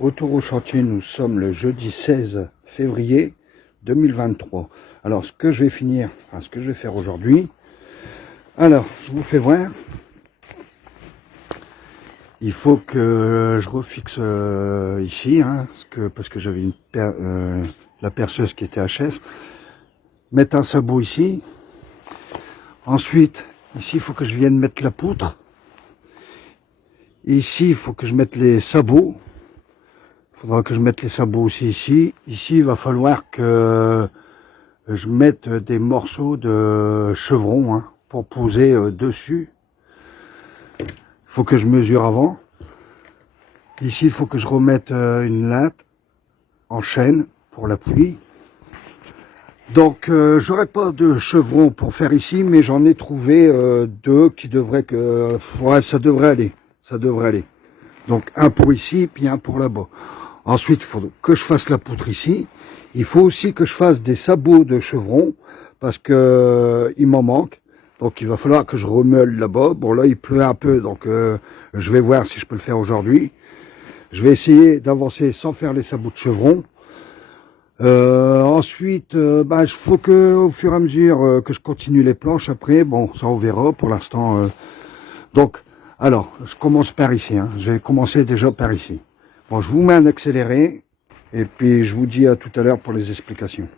Retour au chantier, nous sommes le jeudi 16 février 2023. Alors ce que je vais faire aujourd'hui, alors je vous fais voir, il faut que je refixe ici, parce que j'avais la perceuse qui était HS, mettre un sabot ici, ensuite ici il faut que je vienne mettre la poutre, ici il faut que je mette les sabots. Il faudra que je mette les sabots aussi ici. Ici, il va falloir que je mette des morceaux de chevron pour poser dessus. Il faut que je mesure avant. Ici, il faut que je remette une latte en chaîne pour l'appui. Donc, j'aurai pas de chevron pour faire ici, mais j'en ai trouvé deux qui devraient ça devrait aller. Ça devrait aller. Donc, un pour ici, puis un pour là-bas. Ensuite, il faut que je fasse la poutre ici. Il faut aussi que je fasse des sabots de chevron parce que il m'en manque. Donc, il va falloir que je remeule là-bas. Bon, là, il pleut un peu, donc je vais voir si je peux le faire aujourd'hui. Je vais essayer d'avancer sans faire les sabots de chevron. Ensuite, il faut que, au fur et à mesure que je continue les planches après. Bon, ça on verra pour l'instant. Donc, alors, je commence par ici. Je vais commencer déjà par ici. Bon, je vous mets un accéléré et puis je vous dis à tout à l'heure pour les explications.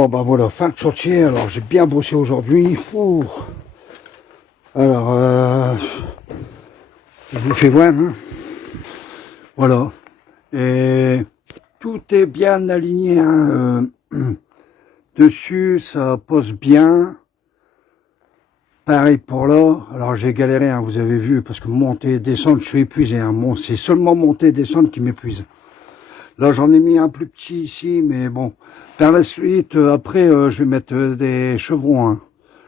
Bon bah voilà, fin de chantier. Alors j'ai bien bossé aujourd'hui. Alors je vous fais voir, hein. Voilà. Et tout est bien aligné, hein. Dessus, ça pose bien. Pareil pour là. Alors j'ai galéré, hein, vous avez vu, parce que monter et descendre, je suis épuisé, hein. Bon, c'est seulement monter et descendre qui m'épuise. Là j'en ai mis un plus petit ici, mais bon. Par la suite, après, je vais mettre des chevrons, hein.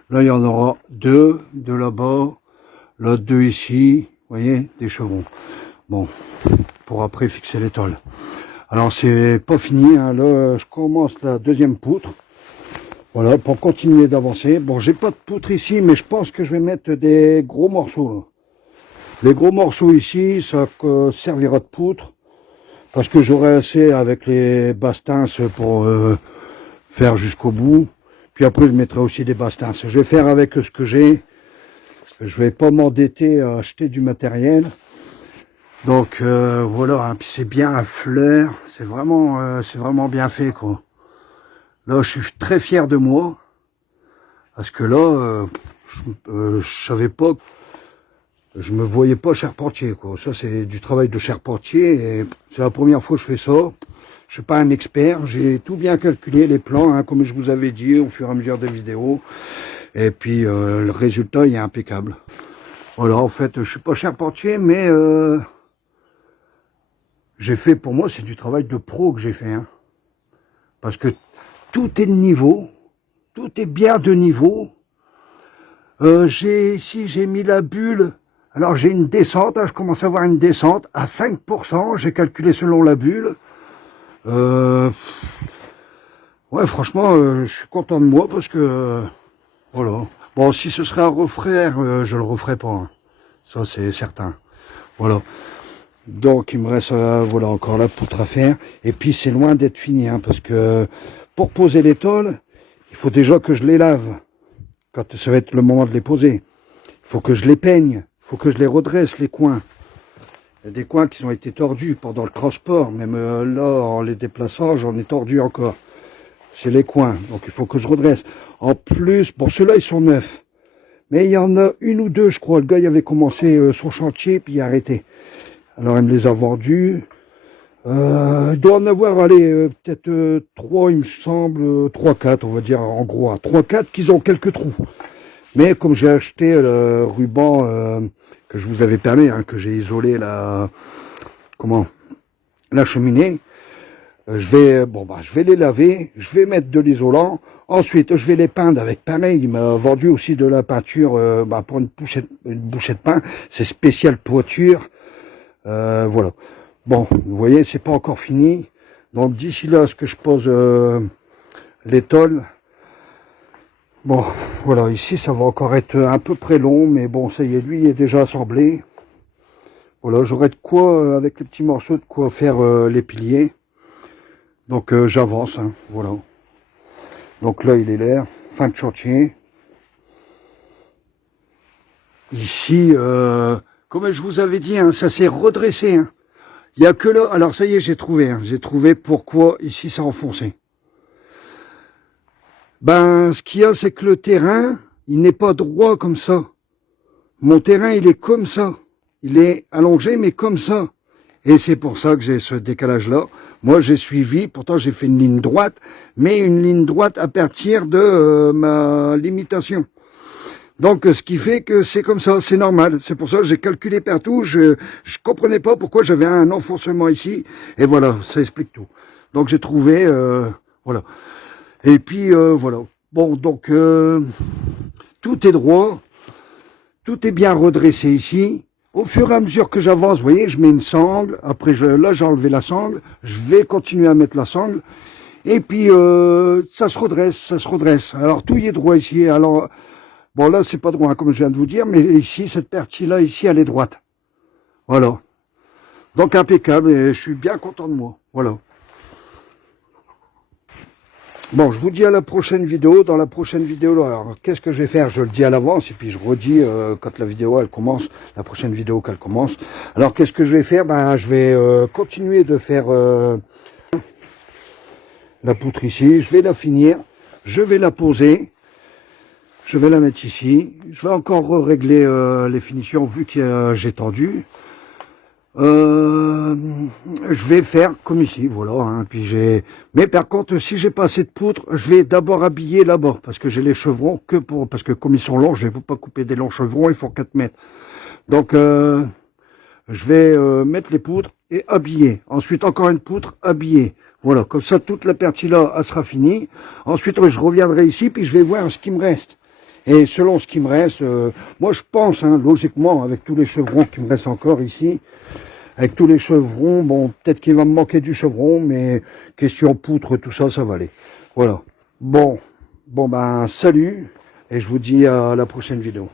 Là il y en aura deux là-bas, là deux ici, vous voyez, des chevrons. Bon, pour après fixer les tôles. Alors c'est pas fini, hein. Là je commence la deuxième poutre. Voilà, pour continuer d'avancer. Bon, j'ai pas de poutre ici, mais je pense que je vais mettre des gros morceaux, là. Les gros morceaux ici, ça servira de poutre, parce que j'aurai assez avec les bastins pour faire jusqu'au bout. Puis après, je mettrai aussi des bastins. Je vais faire avec ce que j'ai. Je vais pas m'endetter à acheter du matériel. Donc voilà, hein. Puis c'est bien à fleur. C'est vraiment bien fait, quoi. Là, je suis très fier de moi, parce que là, je savais pas, je me voyais pas charpentier, quoi. Ça, c'est du travail de charpentier, et c'est la première fois que je fais ça. Je suis pas un expert, j'ai tout bien calculé, les plans, hein, comme je vous avais dit au fur et à mesure des vidéos, et puis le résultat, il est impeccable. Voilà, en fait, je suis pas charpentier, mais j'ai fait, pour moi, c'est du travail de pro que j'ai fait, hein, parce que tout est de niveau, tout est bien de niveau. Ici, j'ai mis la bulle. Alors, j'ai une descente, hein, je commence à avoir une descente à 5%. J'ai calculé selon la bulle. Ouais, franchement, je suis content de moi parce que, voilà. Bon, si ce serait à refaire, je le referai pas, hein. Ça, c'est certain. Voilà. Donc, il me reste, voilà, encore la poutre à faire. Et puis, c'est loin d'être fini, hein, parce que pour poser les tôles, il faut déjà que je les lave. Quand ça va être le moment de les poser, il faut que je les peigne, il faut que je les redresse, les coins. Il y a des coins qui ont été tordus pendant le transport, même là, en les déplaçant, j'en ai tordu encore. C'est les coins, donc il faut que je redresse. En plus, bon, ceux-là, ils sont neufs. Mais il y en a une ou deux, je crois. Le gars, il avait commencé son chantier, puis il a arrêté. Alors, il me les a vendus. Il doit en avoir, allez, peut-être 3, il me semble, 3-4, on va dire, en gros, 3-4 qu'ils ont quelques trous. Mais comme j'ai acheté le ruban que je vous avais parlé, hein, que j'ai isolé la cheminée, je vais les laver, je vais mettre de l'isolant, ensuite je vais les peindre avec pareil, il m'a vendu aussi de la peinture pour une bouchée de pain, c'est spécial toiture, voilà. Bon, vous voyez, c'est pas encore fini. Donc d'ici là, ce que je pose les tôles. Bon, voilà, ici ça va encore être à peu près long, mais bon, ça y est, lui il est déjà assemblé. Voilà, j'aurai de quoi, avec les petits morceaux, de quoi faire les piliers. Donc j'avance, hein, voilà. Donc là, il est l'air, fin de chantier. Ici, comme je vous avais dit, hein, ça s'est redressé, hein. Il n'y a que là, alors ça y est, j'ai trouvé, hein, j'ai trouvé pourquoi ici ça a enfoncé. Ben, ce qu'il y a, c'est que le terrain, il n'est pas droit comme ça. Mon terrain, il est comme ça. Il est allongé, mais comme ça. Et c'est pour ça que j'ai ce décalage-là. Moi, j'ai suivi, pourtant j'ai fait une ligne droite, mais une ligne droite à partir de ma limitation. Donc, ce qui fait que c'est comme ça, c'est normal. C'est pour ça que j'ai calculé partout. Je comprenais pas pourquoi j'avais un enfoncement ici. Et voilà, ça explique tout. Donc, j'ai trouvé, voilà. Et puis, voilà. Bon, donc, tout est droit. Tout est bien redressé ici. Au fur et à mesure que j'avance, vous voyez, je mets une sangle. Après, là, j'ai enlevé la sangle. Je vais continuer à mettre la sangle. Et puis, ça se redresse, ça se redresse. Alors, tout y est droit ici. Alors, bon, là, c'est pas droit, comme je viens de vous dire, mais ici, cette partie-là, ici, elle est droite. Voilà. Donc, impeccable, et je suis bien content de moi. Voilà. Bon, je vous dis à la prochaine vidéo. Dans la prochaine vidéo, alors, qu'est-ce que je vais faire? Je le dis à l'avance, et puis je redis quand la vidéo, elle commence, la prochaine vidéo qu'elle commence. Alors, qu'est-ce que je vais faire? Ben, je vais continuer de faire la poutre ici. Je vais la finir. Je vais la poser. Je vais la mettre ici. Je vais encore régler les finitions vu que j'ai tendu. Je vais faire comme ici, voilà. Hein, puis mais par contre, si j'ai pas assez de poutre, je vais d'abord habiller là-bas parce que j'ai les chevrons que pour, parce que comme ils sont longs, je ne peux pas couper des longs chevrons, il faut 4 mètres. Donc, je vais mettre les poutres et habiller. Ensuite, encore une poutre, habiller. Voilà, comme ça, toute la partie là, elle sera finie. Ensuite, je reviendrai ici, puis je vais voir ce qui me reste. Et selon ce qui me reste, moi je pense, hein, logiquement, avec tous les chevrons qui me restent encore ici, avec tous les chevrons, bon, peut-être qu'il va me manquer du chevron, mais question poutre, tout ça, ça va aller. Voilà. Bon ben, salut, et je vous dis à la prochaine vidéo.